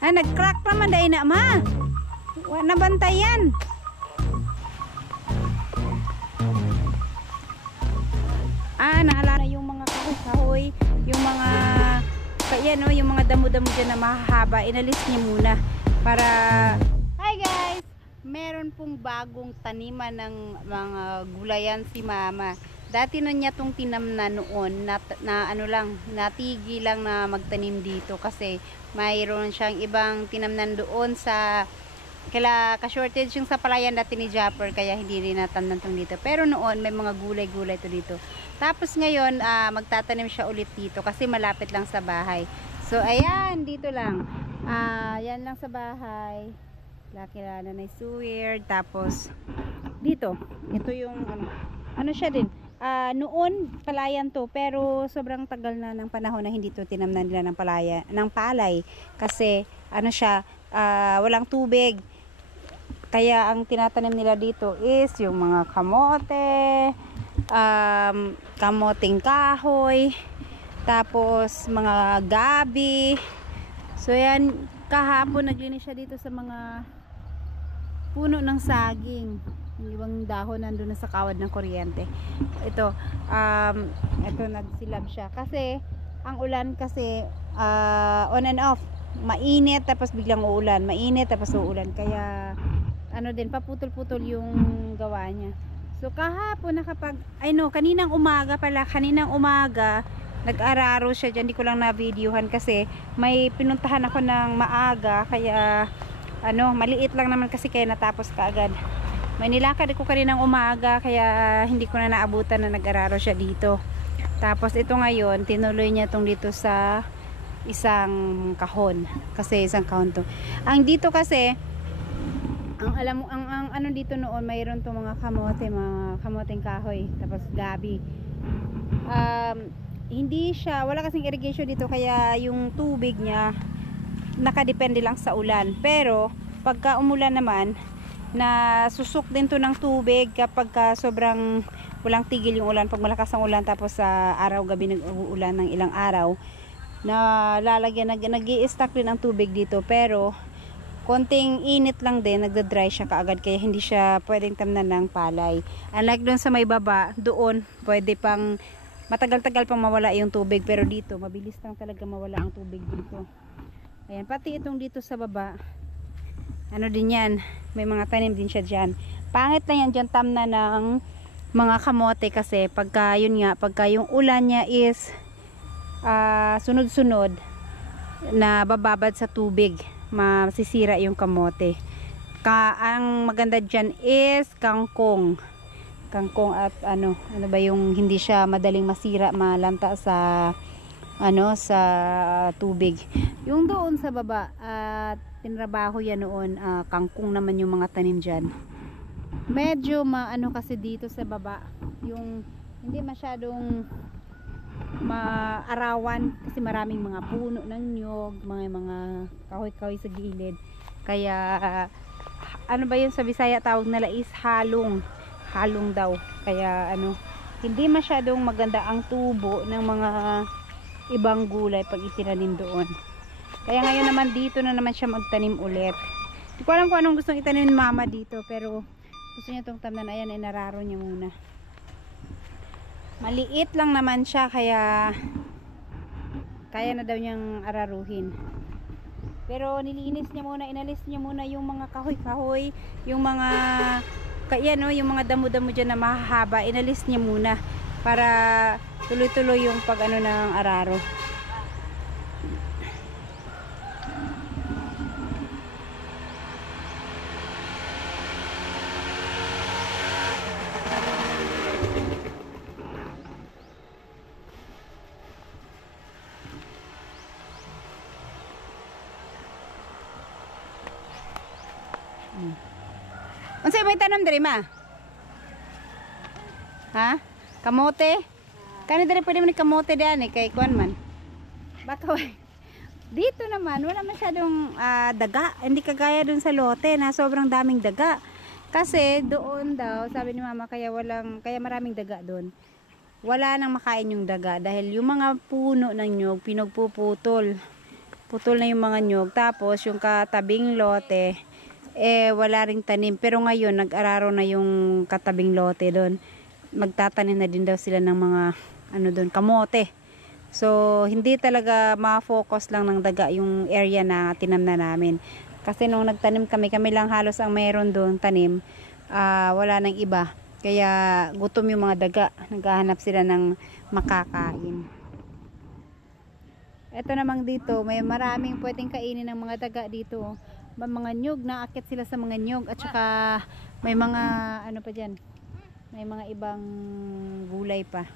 Ah, nag-crack naman dahil na ma. Nabantayan. Ah, naalala yung mga kahoy, yung mga kaya no, yung mga damo-damo dyan na mahahaba, inalis niya muna para hi guys, meron pong bagong taniman ng mga gulayan si mama. Dati na niya tong tinamnan noon na ano lang, natigil lang na magtanim dito kasi mayroon siyang ibang tinamnan doon sa kaya ka-shortage yung sa palayan dati ni Japper kaya hindi rin natamnan tong dito. Pero noon may mga gulay-gulay to dito. Tapos ngayon magtatanim siya ulit dito kasi malapit lang sa bahay. So ayan, dito lang. Yan lang sa bahay. Kilala na suwer. Tapos dito, ito yung ano siya din. Noon palayan to pero sobrang tagal na ng panahon na hindi to tinamnan nila ng palay kasi ano siya, walang tubig. Kaya ang tinatanim nila dito is yung mga kamote, kamoting kahoy, tapos mga gabi. So yan, kahapon naglinis siya dito sa mga puno ng saging. Yung ibang dahon nandun na sa kawad ng kuryente. Ito nagsilab siya kasi ang ulan kasi on and off, mainit tapos biglang uulan, mainit tapos uulan, kaya ano din, paputol-putol yung gawa niya. So kahapon kaninang umaga nag-araro siya dyan. Di ko lang na-videohan kasi may pinuntahan ako ng maaga, kaya maliit lang naman kasi kaya natapos kaagad. May nilakad ko kaninang umaga kaya hindi ko na naabutan na nag-araro siya dito. Tapos ito ngayon tinuloy niya tong dito sa isang kahon, kasi isang kahon to. Ang dito kasi ang ano dito noon, mayroon tong mga kamoteng kahoy, tapos gabi. Wala kasing irrigation dito, kaya yung tubig niya nakadepende lang sa ulan. Pero pagka umulan naman, na susuk din to ng tubig kapag sobrang walang tigil yung ulan. Pag malakas ang ulan tapos sa araw-gabi nag-uulan ng ilang araw, na lalagyan, nag-i-stack din ang tubig dito, pero konting init lang din, nagda-dry siya kaagad, kaya hindi siya pwedeng tamnan ng palay. Unlike doon sa may baba, doon pwede pang matagal-tagal pang mawala yung tubig, pero dito mabilis lang talaga mawala ang tubig dito. Ayan, pati itong dito sa baba, ano din yan, may mga tanim din siya dyan. Pangit na yan dyan tamnan ng mga kamote kasi pagka yung ulan niya is sunod-sunod na bababad sa tubig, masisira yung kamote. Ang maganda dyan is kangkong at ano ba yung hindi siya madaling masira, malanta sa sa tubig. Yung doon sa baba tinrabaho yan noon, kangkong naman yung mga tanim dyan. Medyo kasi dito sa baba yung hindi masyadong maarawan kasi maraming mga puno ng nyog, mga kahoy-kahoy sa gilid. Kaya ano ba yun sa Bisaya tawag nila is halong daw. Kaya hindi masyadong maganda ang tubo ng mga ibang gulay pag itinanim doon. Kaya ngayon naman dito na naman siya magtanim ulit. Hindi ko alam kung anong gustong itanim ni mama dito, pero gusto niya itong tamnan. Ayan, inararo niya muna. Maliit lang naman siya, kaya kaya na daw niyang araruhin. Pero inalis niya muna yung mga kahoy-kahoy, yung mga yung mga damo-damo dyan na mahahaba, inalis niya muna para tuloy-tuloy yung ng araro. Unsay may tanom diri ma? Ha? Kamote? Kani diri pwede man ni kamote diyan kay kuan man. Baka dito naman wala masyadong daga, hindi kagaya dun sa lote na sobrang daming daga. Kasi doon daw, sabi ni mama, kaya maraming daga doon. Wala nang makain yung daga dahil yung mga puno ng nyog pinagpuputol. putol na yung mga nyug. Tapos yung katabing lote, wala ring tanim. Pero ngayon, nag-araro na yung katabing lote doon. Magtatanim na din daw sila ng mga, doon, kamote. So, hindi talaga ma-focus lang ng daga yung area na tinamna namin. Kasi nung nagtanim kami lang halos ang mayroon doon tanim. Wala nang iba. Kaya gutom yung mga daga. Naghahanap sila ng makakain. Ito namang dito, may maraming pwedeng kainin ng mga daga dito. Mga nyug, naakit sila sa mga nyug. At saka may mga, pa dyan? May mga ibang gulay pa.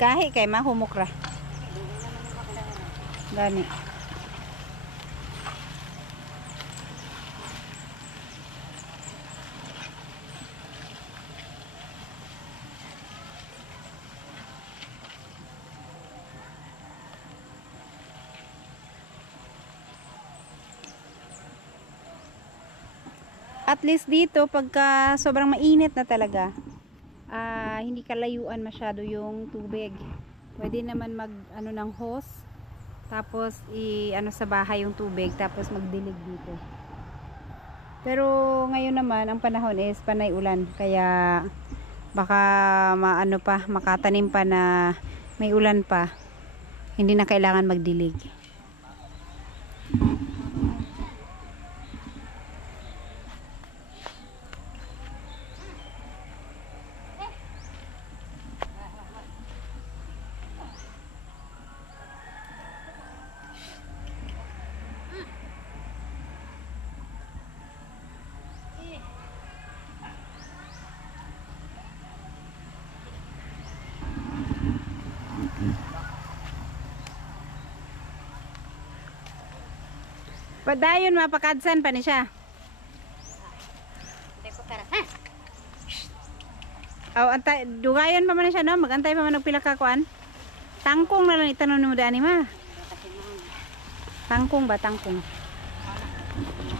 Kahi kay mahumukra. Gani. At least dito pagka sobrang mainit na talaga, hindi kalayuan masyado yung tubig. Pwede naman mag ng hose, tapos sa bahay yung tubig, tapos magdilig dito. Pero ngayon naman ang panahon is panay ulan, kaya baka makatanim pa na may ulan pa, hindi na kailangan magdilig. Padayon mapakadsan pa ni siya. Antay dugayon pa man siya no, magantay pa man og pila ka kuan. Tangkong na lang itanon mo dani ma. Tangkong ba tangkong?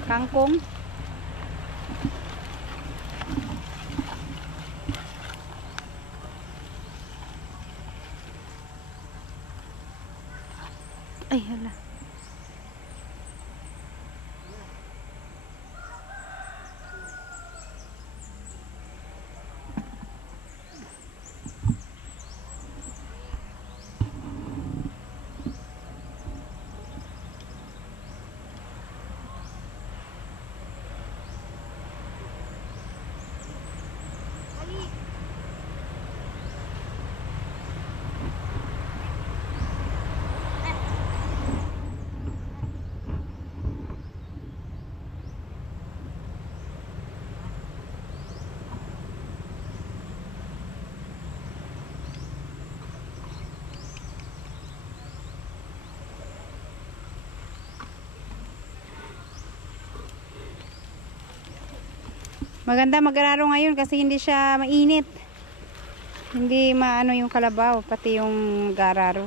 Kangkong. Ay hala. Maganda mag-araro ngayon kasi hindi siya mainit. Hindi maano yung kalabaw, pati yung gararo.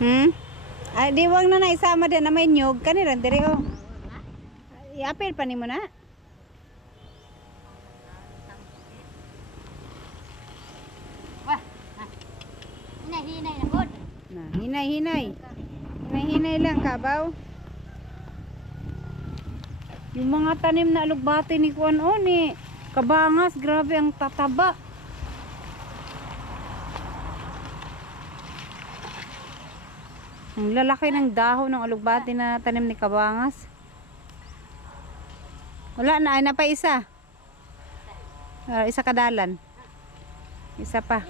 Ay, di wag na isama din na may nyog. Kaniran, diri o. I-apel pa ni mo na. Hinay na good. Na, hinay. Hinay lang, kabaw. Yung mga tanim na alugbati ni Kuan o ni Kabangas, grabe ang tataba. Ang lalaki ng dahon ng alugbati na tanim ni Kabangas. Wala na, ay na pa isa. Isa kadalan. Isa pa.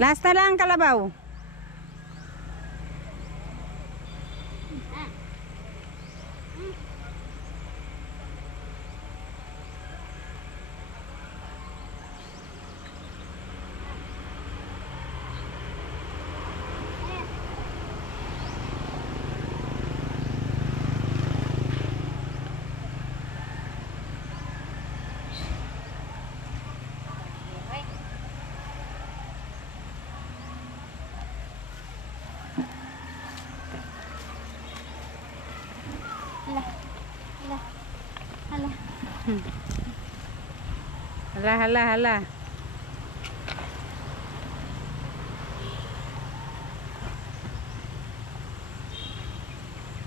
Last na lang, kalabaw. Hala.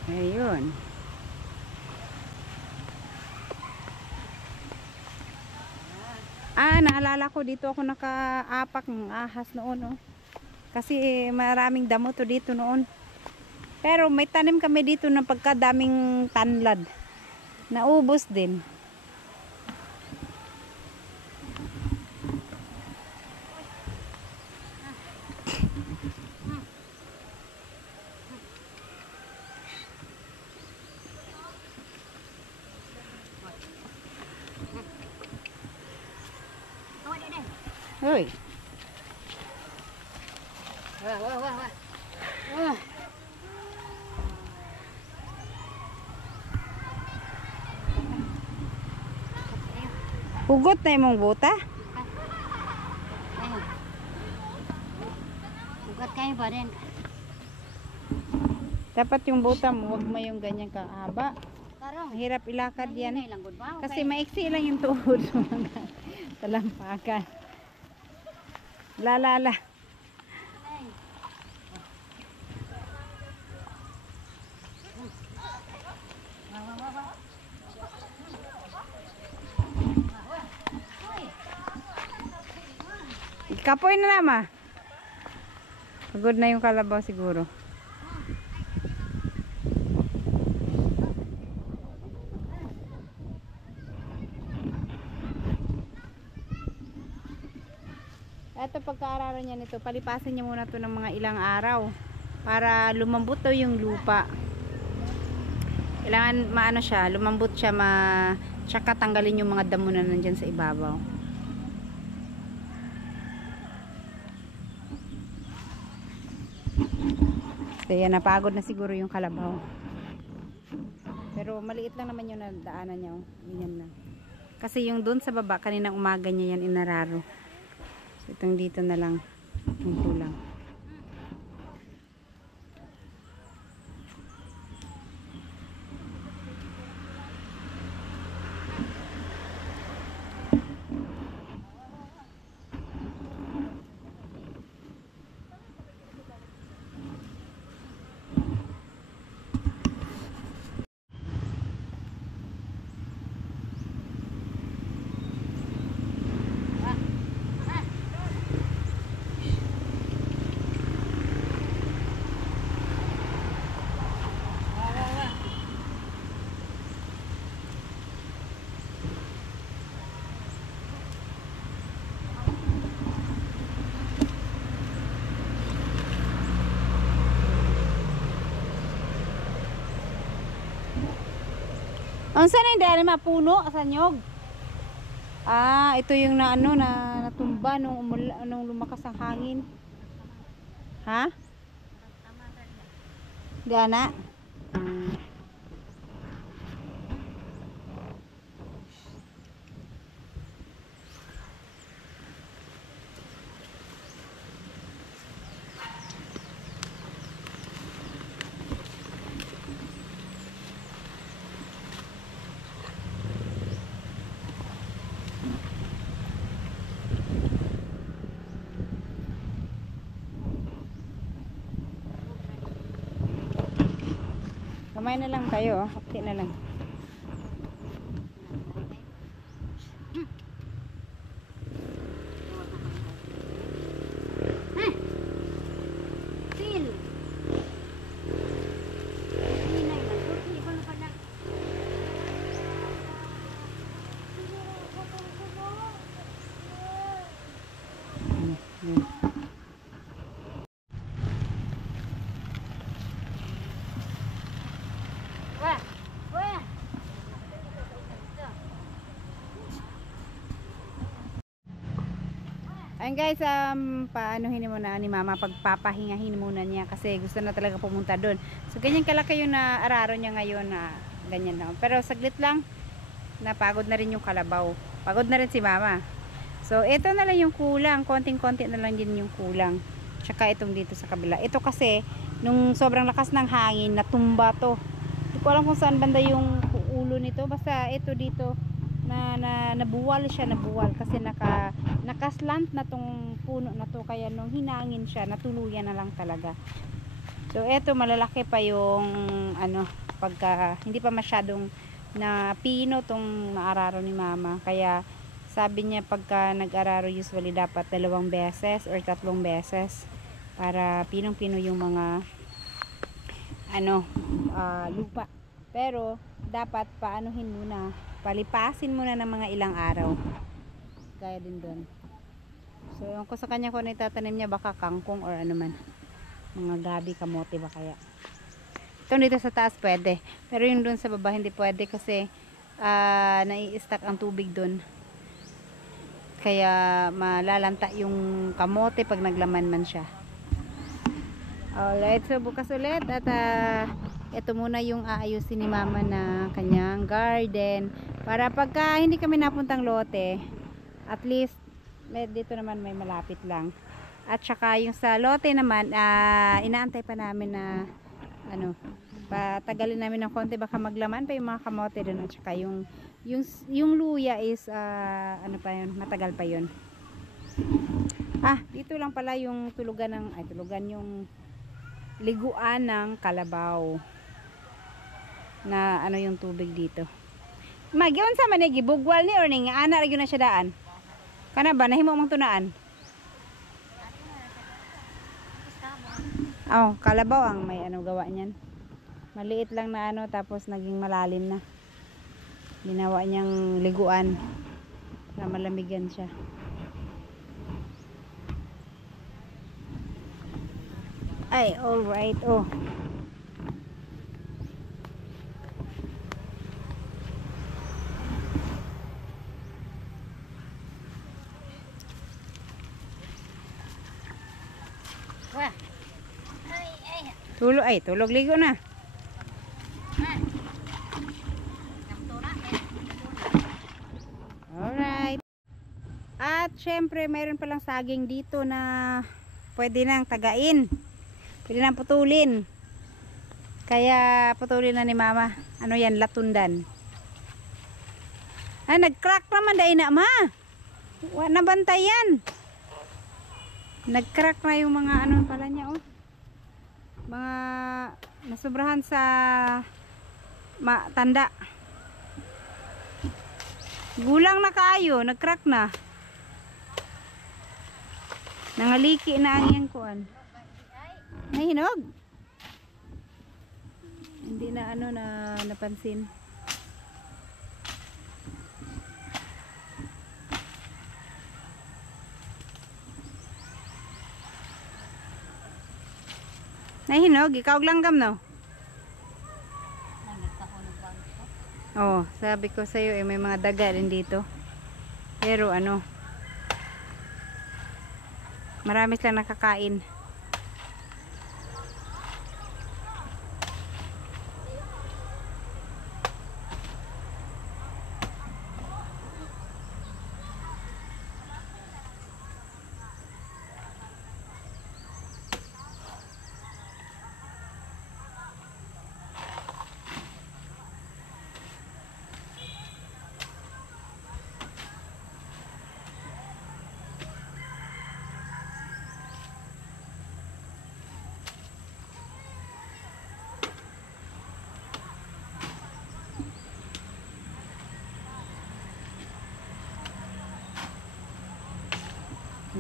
Ayun. Naalala ko dito ako nakaapak ng ahas noon, oh. Kasi maraming damo to dito noon. Pero may tanim kami dito ng pagkadaming tanlad. Naubos din. Hoy. Hugot na imong buta? Hugot kayo ba rin? Dapat yung buta mo, wag mo yung ganyan kahaba. Karong. Hirap ilakad yan. Hinay lang good ba? Kasi maiksi lang yung tuhod ng mga talampakan. Lalala. Kapoy na naman. Pagod na yung kalabaw siguro. Ito pagkaararan niya nito, palipasin niya muna to ng mga ilang araw para lumambot daw yung lupa. Kailangan maano siya, lumambot siya, tsaka tanggalin yung mga damo na nandyan sa ibabaw. Kaya napagod na siguro yung kalabaw. Pero maliit lang naman yung nadaanan niya, oh. Ganyan lang. Kasi yung doon sa baba, kaninang umaga niya yan inararo. So, itong dito na lang yung kulang. Unsa na yung dari mapuno sa nyog? Ito yung na ano na natumba nung lumakas ang hangin. Ha? Di ana? Kumain na lang kayo, okay na lang. Feel. Hinay na good. Hindi ko na pala. Yun. Wah. Wah. Ayun guys, paanohin muna ni mama, pagpapahingahin muna niya kasi gusto na talaga pumunta doon. So ganyan kalaki yung naararo niya ngayon na ganyan lang. Pero saglit lang, napagod na rin yung kalabaw. Pagod na rin si mama. So ito na lang yung kulang, konting-konti na lang din yung kulang. Tsaka itong dito sa kabila. Ito kasi, nung sobrang lakas ng hangin, natumba to. Hindi ko alam kung saan banda yung ulo nito. Basta ito dito, nabuwal siya, nabuwal kasi nakaslant na tong puno na to, kaya nung hinangin siya natuluyan na lang talaga. So eto, malalaki pa yung ano, pagka hindi pa masyadong na pino tong naararo ni mama, kaya sabi niya pagka nag-araro usually dapat 2 beses or 3 beses para pinong-pino yung mga ano, lupa. Pero dapat paanuhin muna, palipasin muna ng mga ilang araw. Kaya din doon. So yung ko sa kanya, kung ano itatanim niya, baka kangkong or ano man, mga gabi, kamote ba kaya. Ito dito sa taas pwede, pero yung doon sa baba hindi pwede kasi nai-stack ang tubig doon. Kaya malalanta yung kamote pag naglaman man siya. Alright, so bukas ulit at ito muna yung aayusin ni mama na kanyang garden para pagka hindi kami napuntang lote, at least dito naman may malapit lang. At saka yung sa lote naman, inaantay pa namin na ano, patagalin namin ng konti, baka maglaman pa yung mga kamote doon. At saka yung luya is ano pa yun, matagal pa yun. Dito lang pala yung tulugan yung liguan ng kalabaw na ano yung tubig dito. Magyon sa manigi bugwal ni or ning ana ra gyud na siya daan. Kana ba nahimo mong tunaan? Kalabaw ang may ano gawa niyan. Maliit lang na ano, tapos naging malalim na. Ginawa niyang liguan para malamigan siya. Ay, alright. Wah. Ay. Tulog ligo na. Alright. At syempre mayroon palang saging dito na pwede nang tagain. Pwede nang putulin. Kaya putulin na ni mama. Ano yan, latundan. Nag-crack naman dahil na ma. Nabantay yan. Nag-crack na yung mga ano pala niya mga nasubrahan sa tanda. Gulang na kaayo, nag-crack na. Nangaliki na ang iyang kuan. Nahinog. Hindi na ano na napansin. Nahinog, ikaw langgam no? Sabi ko sa'yo may mga daga din dito. Pero ano, marami silang nakakain.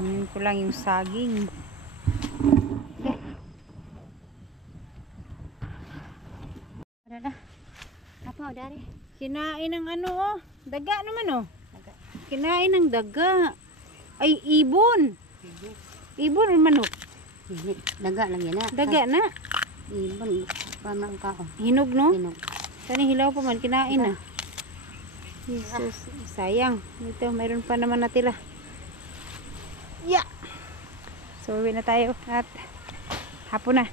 Kunin ko lang yung saging. Ada na. Apa dari? Kinain ng ano oh. Daga naman oh. Kinain ng daga. Ay, ibon. Ibon o manok? Ini daga lang yan na. Daga na. Ibon paano ka oh. Hinog no? Tinog. Kani hilaw pa man. Kinain na. Jesus, sayang. Ito, mayroon pa naman natira. Yeah. So, uwi na tayo at hapon na.